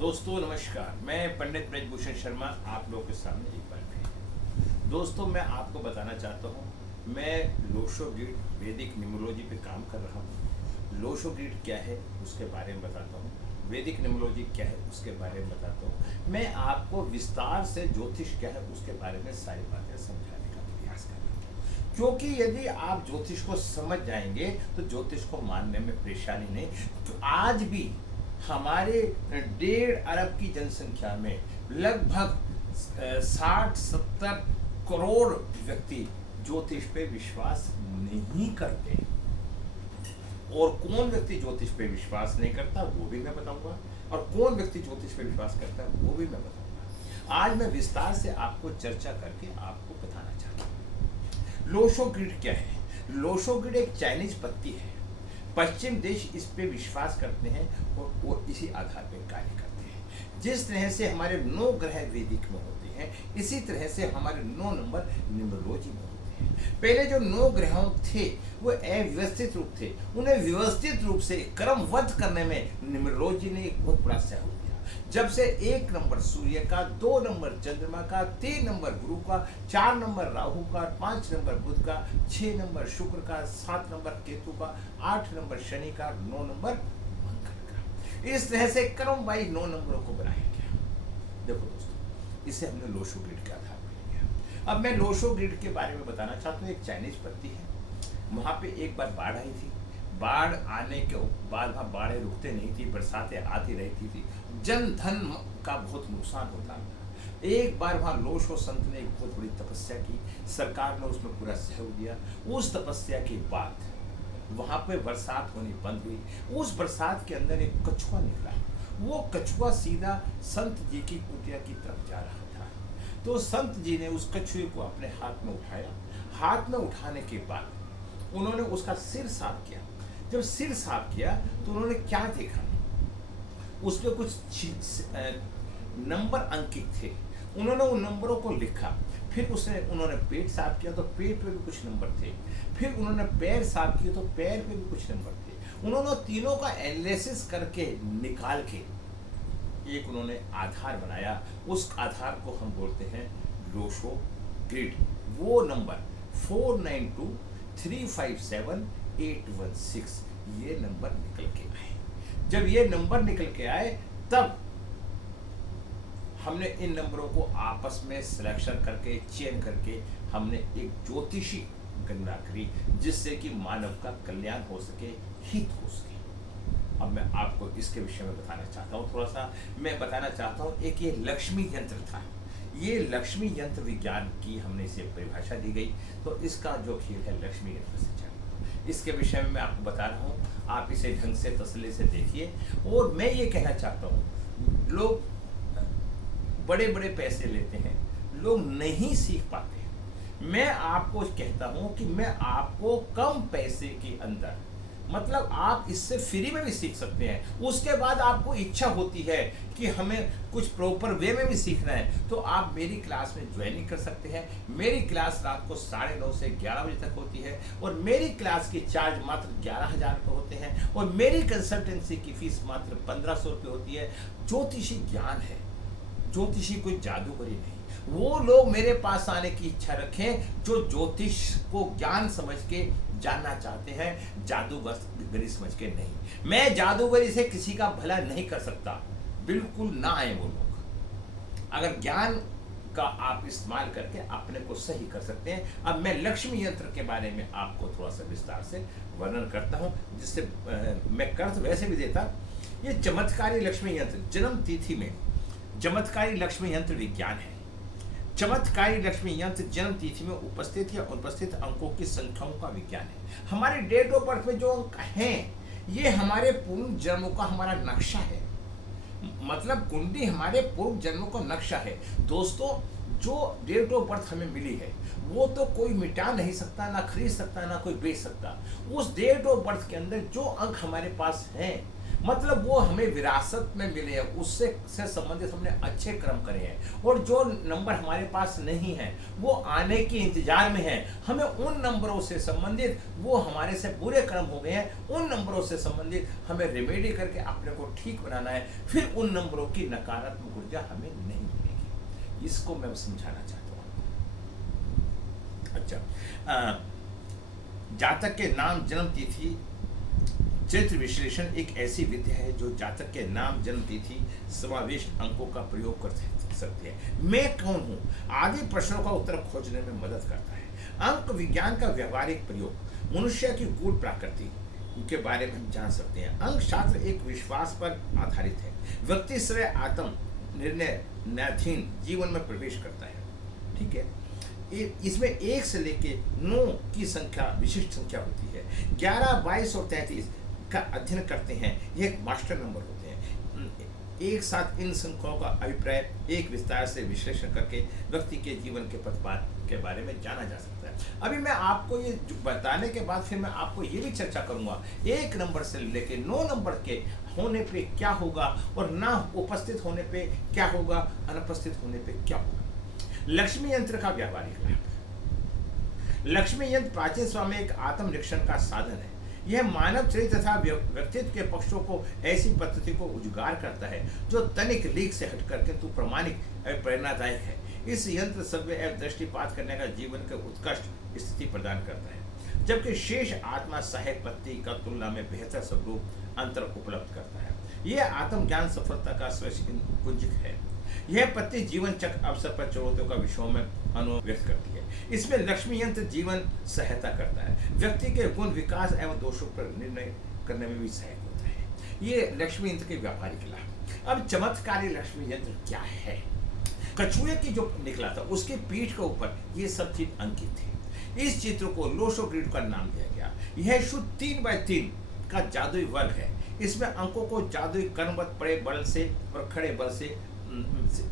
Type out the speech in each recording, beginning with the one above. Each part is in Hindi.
दोस्तों नमस्कार, मैं पंडित ब्रजभूषण शर्मा आप लोगों के सामने एक बार फिर। दोस्तों मैं आपको बताना चाहता हूँ, मैं लोशो ग्रिड वैदिक न्यूमरोलॉजी पे काम कर रहा हूँ। लोशो ग्रिड क्या है उसके बारे में बताता हूँ, वैदिक न्यूमरोलॉजी क्या है उसके बारे में बताता हूँ। मैं आपको विस्तार से ज्योतिष क्या है उसके बारे में सारी बातें समझाने का प्रयास कर रहा हूँ, क्योंकि यदि आप ज्योतिष को समझ जाएंगे तो ज्योतिष को मानने में परेशानी नहीं। तो आज भी हमारे 1.5 अरब की जनसंख्या में लगभग 60-70 करोड़ व्यक्ति ज्योतिष पे विश्वास नहीं करते। और कौन व्यक्ति ज्योतिष पे विश्वास नहीं करता वो भी मैं बताऊंगा, और कौन व्यक्ति ज्योतिष पे विश्वास करता है वो भी मैं बताऊंगा। आज मैं विस्तार से आपको चर्चा करके आपको बताना चाहता हूँ। लोशो ग्रिड क्या है? लोशो ग्रिड एक चाइनीज पत्ती है। पश्चिम देश इस पे विश्वास करते हैं और वो इसी आधार पर कार्य करते हैं। जिस तरह से हमारे 9 ग्रह वैदिक में होते हैं, इसी तरह से हमारे 9 नंबर न्यूमरोलॉजी में होते हैं। पहले जो 9 ग्रहों थे वो अव्यवस्थित रूप थे, उन्हें व्यवस्थित रूप से क्रमबद्ध करने में न्यूमरोलॉजी ने एक बहुत बड़ा सहयोग दिया। जब से 1 नंबर सूर्य का, 2 नंबर चंद्रमा का, 3 नंबर गुरु का, 4 नंबर राहु का, 5 नंबर बुध का, 6 नंबर शुक्र का, 7 नंबर केतु का, 8 नंबर शनि का, 9 नंबर मंगल का, इस तरह से क्रम वाइज 9 नंबरों को बनाया गया। देखो दोस्तों, इसे हमने लोशो ग्रिड के आधार पर लिया। अब मैं लोशो ग्रिड के बारे में बताना चाहता हूँ। एक चाइनीज पत्ती है, वहां पे एक बार बाढ़ आई थी। बाढ़ आने के बाद वहाँ बाढ़ें रुकते नहीं थी, बरसातें आती रहती थी, जन धन का बहुत नुकसान होता था। एक बार वहाँ लोशो संत ने एक बहुत बड़ी तपस्या की, सरकार ने उसमें पूरा सहयोग दिया। उस तपस्या के बाद वहाँ पे बरसात होनी बंद हुई। उस बरसात के अंदर एक कछुआ निकला। वो कछुआ सीधा संत जी की कुटिया की तरफ जा रहा था। तो संत जी ने उस कछुए को अपने हाथ में उठाया। हाथ में उठाने के बाद उन्होंने उसका सिर साफ किया। जब सिर साफ किया तो उन्होंने क्या देखा, उस पर कुछ नंबर अंकित थे। उन्होंने उन नंबरों को लिखा। फिर उन्होंने पेट साफ किया तो पेट पे भी कुछ नंबर थे। फिर उन्होंने पैर साफ किए तो पैर पे भी कुछ नंबर थे। उन्होंने तीनों का एनालिसिस करके निकाल के एक उन्होंने आधार बनाया। उस आधार को हम बोलते हैं लोशो ग्रिड। वो नंबर 492357 ये नंबर निकल के आए। जब ये नंबर निकल के आए तब हमने इन नंबरों को आपस में सिलेक्शन करके, चयन करके हमने एक ज्योतिषी गणना करी, जिससे कि मानव का कल्याण हो सके, हित हो सके। अब मैं आपको इसके विषय में बताना चाहता हूँ। थोड़ा सा मैं बताना चाहता हूँ। एक ये लक्ष्मी यंत्र था। ये लक्ष्मी यंत्र विज्ञान की हमने इसे परिभाषा दी गई। तो इसका जो खेल है लक्ष्मी यंत्र से चल, इसके विषय में मैं आपको बता रहा हूँ। आप इसे ढंग से तसल्ली से देखिए। और मैं ये कहना चाहता हूँ, लोग बड़े बड़े पैसे लेते हैं, लोग नहीं सीख पाते। मैं आपको कहता हूँ कि मैं आपको कम पैसे के अंदर, मतलब आप इससे फ्री में भी सीख सकते हैं। उसके बाद आपको इच्छा होती है कि हमें कुछ प्रॉपर वे में भी सीखना है, तो आप मेरी क्लास में ज्वाइनिंग कर सकते हैं। मेरी क्लास रात को 9:30 से 11 बजे तक होती है और मेरी क्लास के चार्ज मात्र 11,000 रुपये होते हैं और मेरी कंसल्टेंसी की फीस मात्र 1,500 रुपये होती है। ज्योतिषी ज्ञान है, ज्योतिषी कोई जादूगरी नहीं। वो लोग मेरे पास आने की इच्छा रखें जो ज्योतिष को ज्ञान समझ के जानना चाहते हैं, जादूगरी समझ के नहीं। मैं जादूगरी से किसी का भला नहीं कर सकता, बिल्कुल ना आए वो लोग। अगर ज्ञान का आप इस्तेमाल करके अपने को सही कर सकते हैं। अब मैं लक्ष्मी यंत्र के बारे में आपको थोड़ा सा विस्तार से वर्णन करता हूँ, जिससे मैं कर तो वैसे भी देता। ये चमत्कारी लक्ष्मी यंत्र जन्म तिथि में, चमत्कारी लक्ष्मी यंत्र विज्ञान है। चमत्कारी लक्ष्मी यंत्र जन्म तिथि में उपस्थित या अनुपस्थित अंकों की संख्याओं का विज्ञान है। हमारे डेट ऑफ बर्थ में जो अंक हैं, ये हमारे पूर्व जन्मों का हमारा नक्शा है। मतलब कुंडली हमारे पूर्व जन्मों का नक्शा है। दोस्तों, जो डेट ऑफ बर्थ हमें मिली है वो तो कोई मिटा नहीं सकता, ना खरीद सकता, ना कोई बेच सकता। उस डेट ऑफ बर्थ के अंदर जो अंक हमारे पास हैं मतलब वो हमें विरासत में मिले हैं, उससे से संबंधित हमने अच्छे कर्म करे हैं, और जो नंबर हमारे पास नहीं है वो आने के इंतजार में है, हमें उन नंबरों से संबंधित, वो हमारे से बुरे कर्म हो गए हैं, उन नंबरों से संबंधित हमें रेमेडी करके अपने को ठीक बनाना है, फिर उन नंबरों की नकारात्मक ऊर्जा हमें नहीं मिलेगी। इसको मैं समझाना चाहता हूँ। अच्छा, जातक के नाम जन्म तिथि चरित्र विश्लेषण एक ऐसी विद्या है जो जातक के नाम जन्म तिथि समाविष्ट अंकों का प्रयोग कर सकती है। मैं कौन हूँ आदि प्रश्नों का उत्तर खोजने में मदद करता है। अंक विज्ञान का व्यवहारिक प्रयोग मनुष्य की गूढ़ प्रकृति के बारे में हम जान सकते हैं। अंक शास्त्र एक विश्वास पर आधारित है। व्यक्ति स्वयं आत्म निर्णय न्याधीन जीवन में प्रवेश करता है। ठीक है, इसमें 1 से लेके 9 की संख्या विशिष्ट संख्या होती है। 11, 22 और 33 का अध्ययन करते हैं, ये एक मास्टर नंबर होते हैं। एक साथ इन संख्याओं का अभिप्राय एक विस्तार से विश्लेषण करके व्यक्ति के जीवन के पथपाथ के बारे में जाना जा सकता है। अभी मैं आपको ये बताने के बाद फिर मैं आपको ये भी चर्चा करूंगा 1 नंबर से लेके 9 नंबर के होने पे क्या होगा और ना उपस्थित होने पे क्या होगा, अनुपस्थित होने पे क्या होगा। लक्ष्मी यंत्र का व्यावहारिक लाभ। लक्ष्मी यंत्र प्राचीन समय एक आत्मनिरीक्षण का साधन है। यह मानव चरित्र तथा व्यक्तित्व के पक्षों को ऐसी पद्धति को उजागर करता है जो तनिक लीक से हटकर किंतु प्रामाणिक एवं प्रेरणादायक है। इस यंत्र सभ्य एवं दृष्टिपात करने का जीवन के उत्कृष्ट स्थिति प्रदान करता है, जबकि शेष आत्मा सहायक पत्ति का तुलना में बेहतर स्वरूप अंतर उपलब्ध करता है। यह आत्मज्ञान सफलता का श्रेष्ठ कुंजिक है। यह पत्ती जीवन चक्र अवसर पर चुनौतियों का विषयों में अनुभव व्यक्त करती है। इसमें लक्ष्मी यंत्र जीवन सहायता करता है, व्यक्ति के गुण विकास एवं दोषों पर निर्णय करने में भी सहायक होता है। ये लक्ष्मी यंत्र के व्यावहारिक लाभ। अब चमत्कारी लक्ष्मी यंत्र क्या है। कछुए की जो निकला था उसकी पीठ के ऊपर ये सब चीज अंकित थी। इस चित्र को लोशो ग्रिड का नाम दिया गया। यह शुद्ध 3x3 का जादुई वर्ग है। इसमें अंकों को जादुई क्रमबद्ध पड़े बल से और खड़े बल से,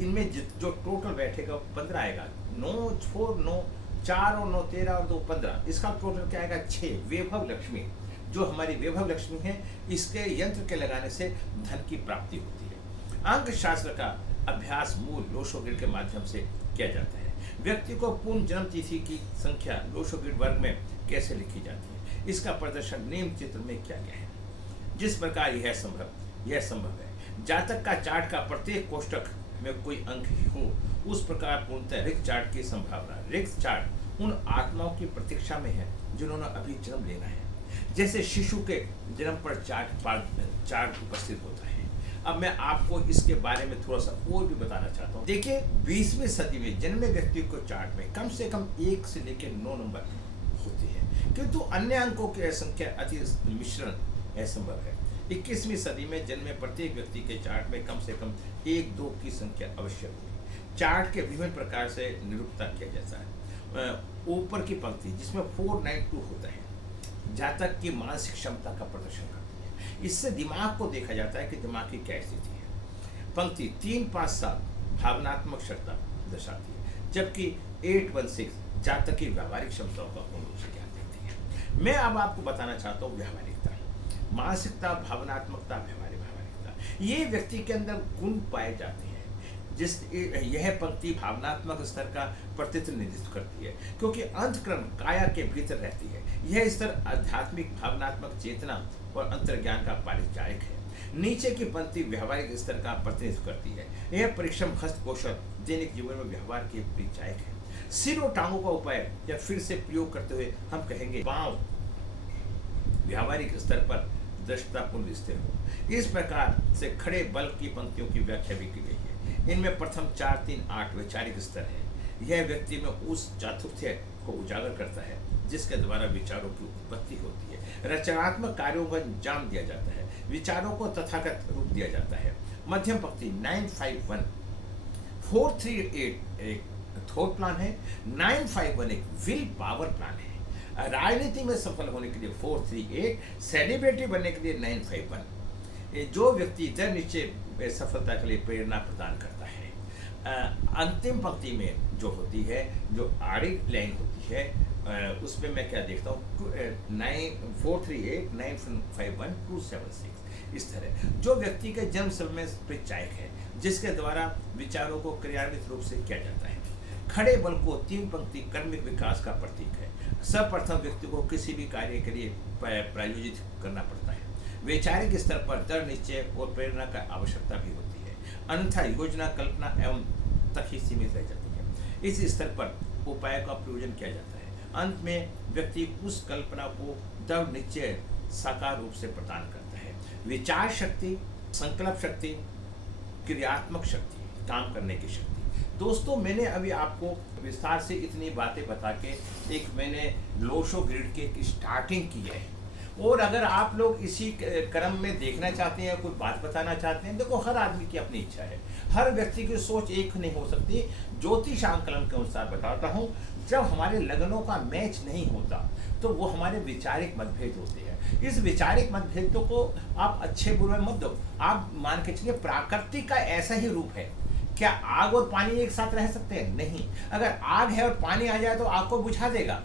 इनमें जो टोटल बैठेगा 15 आएगा। 9, 4, 9, 4 और 9, 13 और 2, 15। इसका टोटल क्या आएगा 6। वैभव लक्ष्मी, जो हमारी वैभव लक्ष्मी है, इसके यंत्र के लगाने से धन की प्राप्ति होती है। अंक शास्त्र का अभ्यास मूल लोशो ग्रिड के माध्यम से किया जाता है। व्यक्ति को पूर्ण जन्म तिथि की संख्या लोशो ग्रिड वर्ग में कैसे लिखी जाती है, इसका प्रदर्शन नेम चित्र में किया गया है। जिस प्रकार यह संभव है। जातक का चार्ट का प्रत्येक कोष्ठक में कोई अंक हो, उस प्रकार पूर्णतः रिक्त चार्ट की संभावना। रिक्त चार्ट उन आत्माओं की प्रतीक्षा में है जिन्होंने अभी जन्म लेना है। जैसे शिशु के जन्म पर चार्ट उपस्थित होता है। अब मैं आपको इसके बारे में थोड़ा सा और भी बताना चाहता हूँ। देखिए, 20वीं सदी में जन्मे व्यक्ति को चार्ट में कम से कम 1 से लेकर 9 नंबर होती है, किंतु अन्य अंकों की संख्या अति मिश्रण असंभव है। 21वीं सदी में जन्मे प्रत्येक व्यक्ति के चार्ट में कम से कम 1-2 की संख्या अवश्य होगी। चार्ट के विभिन्न प्रकार से निरूपता किया जाता है। ऊपर की पंक्ति जिसमें 492 होता है, जातक की मानसिक क्षमता का प्रदर्शन करती है। इससे दिमाग को देखा जाता है कि दिमाग की क्या स्थिति है। पंक्ति 3, 5, 7 भावनात्मक क्षमता दर्शाती है, जबकि 816 जातक की व्यावहारिक क्षमताओं का पूर्ण से ज्ञान देती है। मैं अब आपको बताना चाहता हूँ व्यावहारिकता, मानसिकता, भावनात्मकता, व्यावहारिकता। ये व्यक्ति के अंदर गुण पाए जाते हैं। यह पंक्ति भावनात्मक स्तर का प्रतिनिधित्व करती है, क्योंकि अंतःकरण काया के भीतर रहती है। यह स्तर आध्यात्मिक भावनात्मक चेतना और अंतर्ज्ञान का परिचायक है। नीचे की पंक्ति व्यवहारिक स्तर का प्रतिनिधित्व करती है। यह परिश्रम, हस्त कौशल, दैनिक जीवन में व्यवहार के परिचायक है। सिर और टांगों का उपाय या फिर से प्रयोग करते हुए हम कहेंगे पांव व्यवहारिक स्तर पर दृष्टतापूर्ण स्थिर हो। इस प्रकार से खड़े बल की पंक्तियों की व्याख्या भी की गई है। इनमें प्रथम 4, 3, 8 वैचारिक स्तर है। यह व्यक्ति में उस चातुर्य को उजागर करता है जिसके द्वारा विचारों की उत्पत्ति होती है। रचनात्मक कार्यों को अंजाम दिया जाता है, विचारों को तथागत रूप दिया जाता है। मध्यम पंक्ति 951 438 एक थॉट प्लान है, 951 एक विल पावर प्लान है। राजनीति में सफल होने के लिए 438, सेलिब्रिटी बनने के लिए 951। जो व्यक्ति दृढ़ निश्चय सफलता के लिए प्रेरणा प्रदान करता है। अंतिम पंक्ति में जो होती है, जो आड़ी लाइन होती है, उसमें मैं क्या देखता हूँ 438, 951, 276। इस तरह जो व्यक्ति के जन्म समय में परिचायक है, जिसके द्वारा विचारों को क्रियान्वित रूप से किया जाता है। खड़े बल को 3 पंक्ति कर्मिक विकास का प्रतीक है। सर्वप्रथम व्यक्ति को किसी भी कार्य के लिए प्रायोजित करना पड़ता है। वैचारिक स्तर पर दृढ़ निश्चय और प्रेरणा का आवश्यकता भी होती है, अन्यथा योजना कल्पना एवं तक ही सीमित रह जाती है। इस स्तर पर उपाय का प्रयोजन किया जाता है। अंत में व्यक्ति उस कल्पना को दृढ़ निश्चय साकार रूप से प्रदान करता है। विचार शक्ति, संकल्प शक्ति, क्रियात्मक शक्ति, काम करने की शक्ति। दोस्तों, मैंने अभी आपको विस्तार से इतनी बातें बता के एक मैंने लोशो ग्रिड की एक स्टार्टिंग की है, और अगर आप लोग इसी क्रम में देखना चाहते हैं, कोई बात बताना चाहते हैं, देखो हर आदमी की अपनी इच्छा है, हर व्यक्ति की सोच एक नहीं हो सकती। ज्योतिष आंकलन के अनुसार बताता हूँ, जब हमारे लग्नों का मैच नहीं होता तो वो हमारे वैचारिक मतभेद होते हैं। इस वैचारिक मतभेदों को आप अच्छे बुरे मत दो, आप मान के चलिए प्रकृति का ऐसा ही रूप है। क्या आग और पानी एक साथ रह सकते हैं? नहीं। अगर आग है और पानी आ जाए तो आग को बुझा देगा,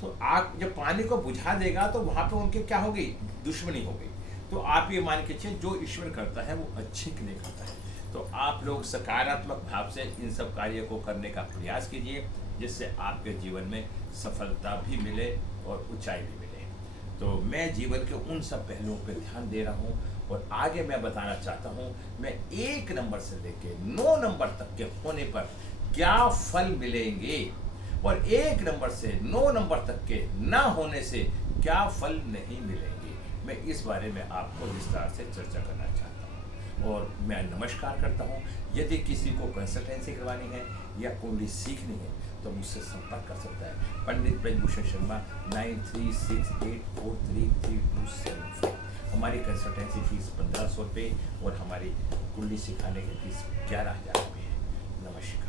तो आग जब पानी को बुझा देगा तो वहां पे उनके क्या होगी? दुश्मनी हो गई। तो आप ये मान के चलिए जो ईश्वर करता है वो अच्छे के लिए करता है। तो आप लोग सकारात्मक भाव से इन सब कार्यों को करने का प्रयास कीजिए, जिससे आपके जीवन में सफलता भी मिले और ऊंचाई भी मिले। तो मैं जीवन के उन सब पहलुओं पर ध्यान दे रहा हूँ, और आगे मैं बताना चाहता हूँ मैं 1 नंबर से लेके 9 नंबर तक के होने पर क्या फल मिलेंगे, और 1 नंबर से 9 नंबर तक के ना होने से क्या फल नहीं मिलेंगे। मैं इस बारे में आपको विस्तार से चर्चा करना चाहता हूँ, और मैं नमस्कार करता हूँ। यदि किसी को कंसल्टेंसी करवानी है या कुंडली सीखनी है तो मुझसे संपर्क कर सकता है। पंडित ब्रजभूषण शर्मा 9368433274। हमारी कंसल्टेंसी फीस 1500 रुपये और हमारी कुंडली सिखाने की फीस 11,000 रुपये है। नमस्कार।